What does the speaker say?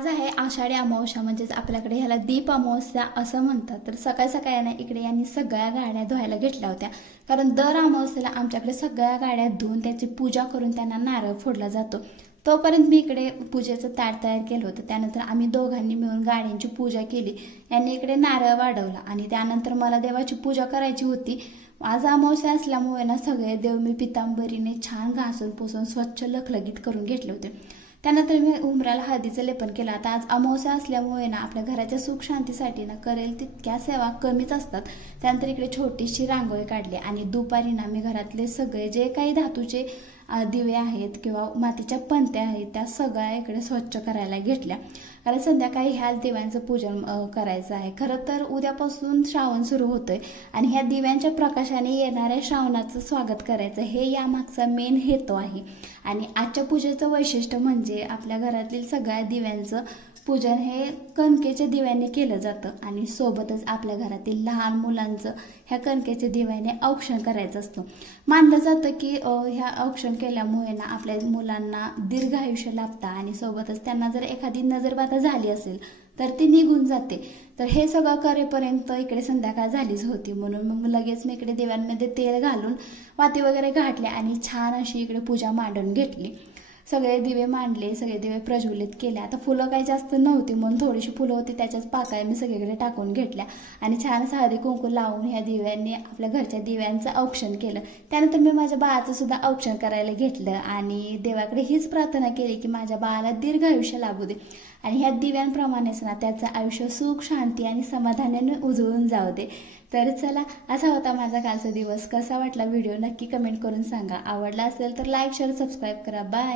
आज आहे आषाढी अमावस्या, म्हणजेच आपल्याकडे ह्याला दीप अमावस्या असं म्हणतात। तर सकाळी सकाळी ना इकडे यांनी सगळ्या गाड्या धुवायला घेतल्या होत्या, कारण दर अमावस्येला आमच्याकडे सगळ्या गाड्या धुवून त्याची पूजा करून त्यांना नारळ फोडला जातो। तोपर्यंत मी इकडे पूजेचं ताट तयार केलं होतं। त्यानंतर आम्ही दोघांनी मिळून गाड्यांची पूजा केली। यांनी इकडे नारळ वाढवला आणि त्यानंतर मला देवाची पूजा करायची होती। आज अमावस्या असल्यामुळे ना सगळे देव मी पितांबरीने छान घासून पुसून स्वच्छ लखलखीत करून घेतले होते। त्यानंतर मी उंबराला हळदीचं लेपन केलं। आता आज अमावस्या असल्यामुळे ना आपल्या घराच्या सुख शांतीसाठी ना करेल तितक्या सेवा कमीच असतात। त्यानंतर इकडे छोटीशी रांगोळी काढली आणि दुपारी ना मी घरातले सगळे जे काही धातूचे दिवे आहेत किंवा मातीच्या पंत्या आहेत त्या सगळ्या इकडे स्वच्छ करायला घेतल्या, कारण संध्याकाळी ह्याच दिव्यांचं पूजन करायचं आहे। खरं तर उद्यापासून श्रावण सुरू होतोय आणि ह्या दिव्यांच्या प्रकाशाने येणाऱ्या श्रावणाचं स्वागत करायचं हे यामागचा मेन हेतू आहे। आणि आजच्या पूजेचं वैशिष्ट्य म्हणजे आपल्या घरातील सगळ्या दिव्यांचं पूजन हे कणकेच्या दिव्याने केलं जातं आणि सोबतच आपल्या घरातील लहान मुलांचं ह्या कणकेच्या दिव्याने औक्षण करायचं असतं। मानलं जातं की ह्या औक्षण केल्यामुळे ना आपल्या मुलांना दीर्घ आयुष्य लाभतं आणि सोबतच त्यांना जर एखादी नजरबाधा झाली असेल तर ती निघून जाते। तर हे सगळं करेपर्यंत इकडे संध्याकाळ झालीच होती, म्हणून मग लगेच मी इकडे दिव्यांमध्ये तेल घालून वाती वगैरे घातले आणि छान अशी इकडे पूजा मांडून घेतली। सगळे दिवे मांडले, सगळे दिवे प्रज्वलित केले। आता फुलं काही जास्त नव्हती म्हणून थोडीशी फुलं होती त्याच्याच पाकळ्या मी सगळीकडे टाकून घेतल्या आणि छान असं हळदी कुंकू लावून ह्या दिव्यांनी आपल्या घरच्या दिव्यांचं औक्षण केलं। त्यानंतर मी माझ्या बाळाचं सुद्धा औक्षण करायला घेतलं आणि देवाकडे हीच प्रार्थना केली की माझ्या बाळाला दीर्घ आयुष्य लाभू दे आणि ह्या दिव्यांप्रमाणेच ना त्याचं आयुष्य सुख शांती आणि समाधानाने उजळून जाऊ दे। तर चला, असा होता माझा कालचा दिवस। कसा वाटला व्हिडिओ नक्की कमेंट करून सांगा। आवडला असेल तर लाईक शेअर सबस्क्राईब करा। बाय।